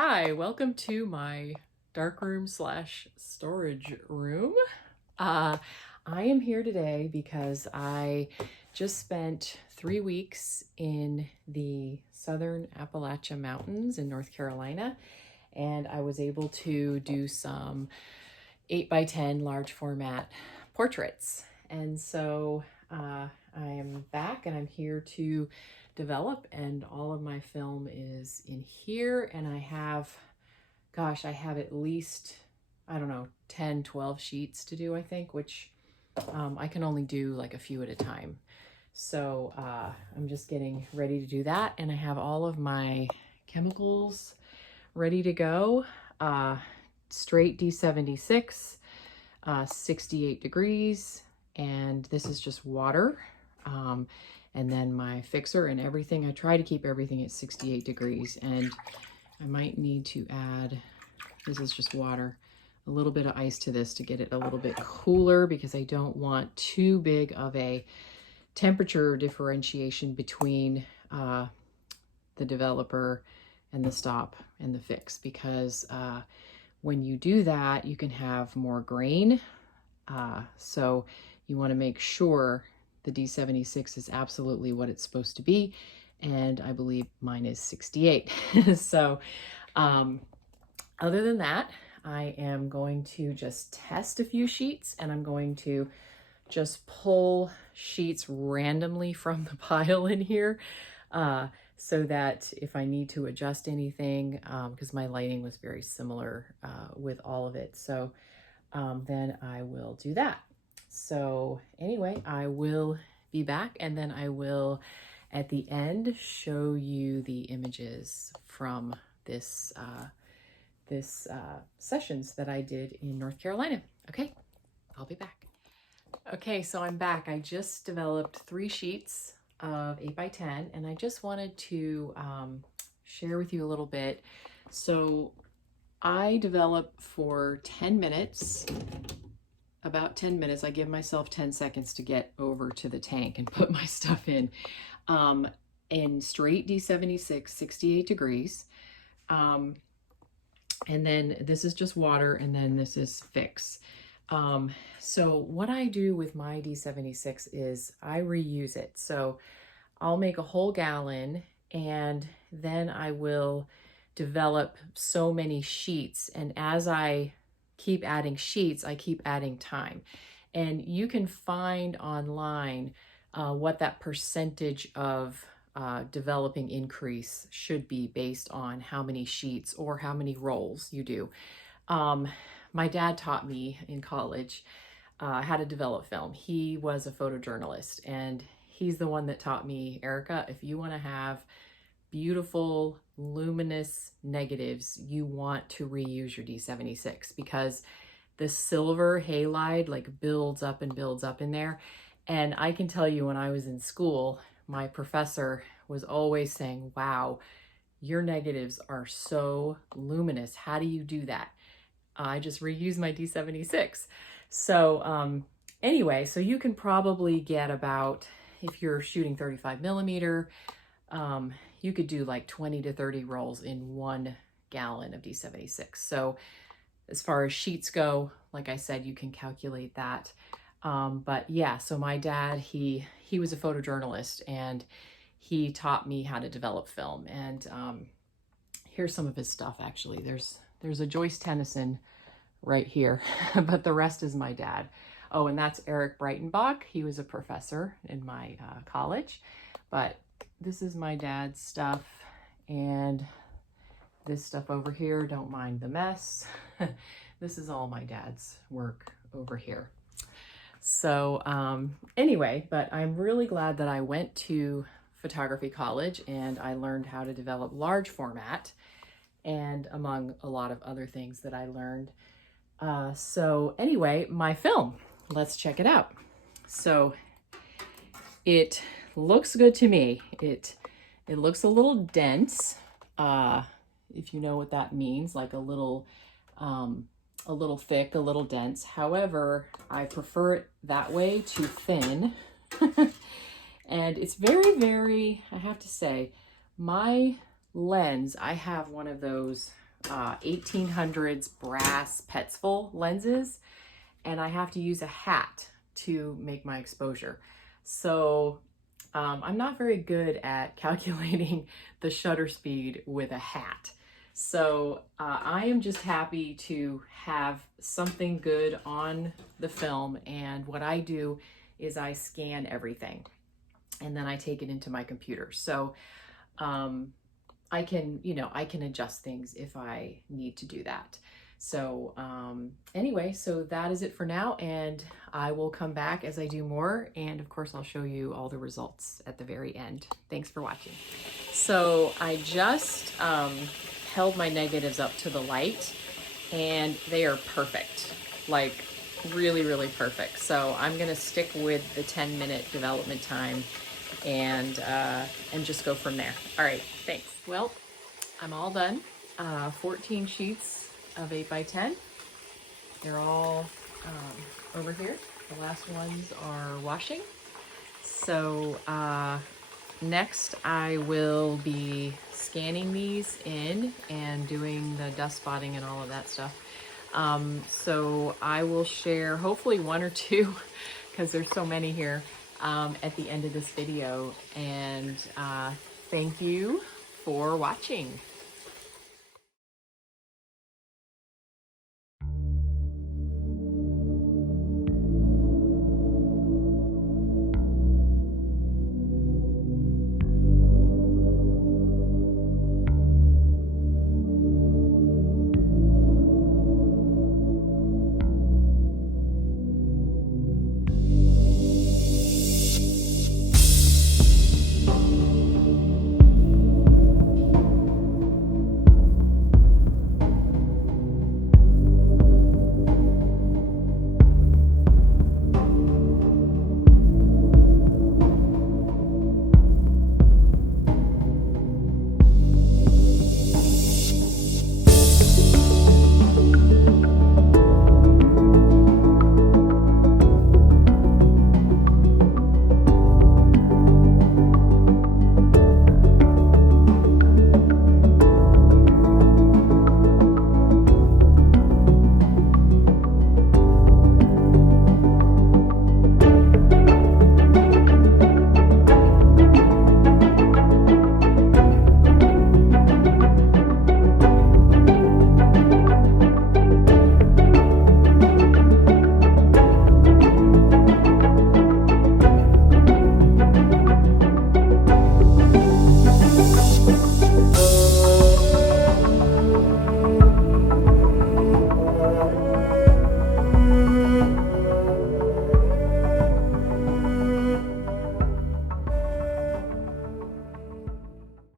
Hi, welcome to my darkroom slash storage room. I am here today because I just spent 3 weeks in the Southern Appalachia Mountains in North Carolina, and I was able to do some 8x10 large format portraits. And so I am back and I'm here to develop, and all of my film is in here, and I have at least, I don't know, 10 12 sheets to do, I think, which I can only do like a few at a time. So I'm just getting ready to do that, and I have all of my chemicals ready to go. Straight D76, 68 degrees, and this is just water. And then my fixer and everything, I try to keep everything at 68 degrees, and I might need to add, this is just water, a little bit of ice to this to get it a little bit cooler, because I don't want too big of a temperature differentiation between the developer and the stop and the fix, because when you do that, you can have more grain. So you want to make sure the D76 is absolutely what it's supposed to be. And I believe mine is 68. So other than that, I am going to just test a few sheets, and I'm going to just pull sheets randomly from the pile in here, so that if I need to adjust anything, because my lighting was very similar with all of it. So then I will do that. So anyway, I will be back, and then I will at the end show you the images from this sessions that I did in North Carolina. Okay, I'll be back. Okay, so I'm back. I just developed 3 sheets of 8x10, and I just wanted to share with you a little bit. So I develop for 10 minutes, about 10 minutes. I give myself 10 seconds to get over to the tank and put my stuff in straight D76, 68 degrees. And then this is just water, and then this is fix. So what I do with my D76 is I reuse it. So I'll make a whole gallon, and then I will develop so many sheets. And as I keep adding sheets, I keep adding time. And you can find online what that percentage of developing increase should be based on how many sheets or how many rolls you do. My dad taught me in college how to develop film. He was a photojournalist, and he's the one that taught me, Erika, if you want to have beautiful, luminous negatives, you want to reuse your D76, because the silver halide like builds up and builds up in there. And I can tell you, when I was in school, my professor was always saying, wow, your negatives are so luminous. How do you do that? I just reuse my D76. So anyway, so you can probably get about, if you're shooting 35 millimeter, you could do like 20 to 30 rolls in 1 gallon of D76. So as far as sheets go, like I said, you can calculate that. But yeah, so my dad, he was a photojournalist, and he taught me how to develop film. And here's some of his stuff, actually. There's a Joyce Tennyson right here, but the rest is my dad. Oh, and that's Eric Breitenbach. He was a professor in my college. But this is my dad's stuff, and this stuff over here, don't mind the mess. This is all my dad's work over here. So anyway, but I'm really glad that I went to photography college and I learned how to develop large format, and among a lot of other things that I learned. So anyway, my film, let's check it out. So it looks good to me. It looks a little dense, if you know what that means, like a little thick, a little dense. However, I prefer it that way to thin. And it's very, very, I have to say, my lens, I have one of those 1800s brass Petzval lenses, and I have to use a hat to make my exposure. So I'm not very good at calculating the shutter speed with a hat. So I am just happy to have something good on the film, and what I do is I scan everything and then I take it into my computer. So I can, I can adjust things if I need to do that. So anyway, so that is it for now, and I will come back as I do more, and of course I'll show you all the results at the very end. Thanks for watching. So I just held my negatives up to the light, and they are perfect, like really, really perfect. So I'm gonna stick with the 10-minute development time and just go from there. All right, thanks. Well, I'm all done. 14 sheets of 8x10. They're all over here. The last ones are washing. So next I will be scanning these in and doing the dust spotting and all of that stuff. So I will share hopefully one or two, because there's so many here, at the end of this video. And thank you for watching.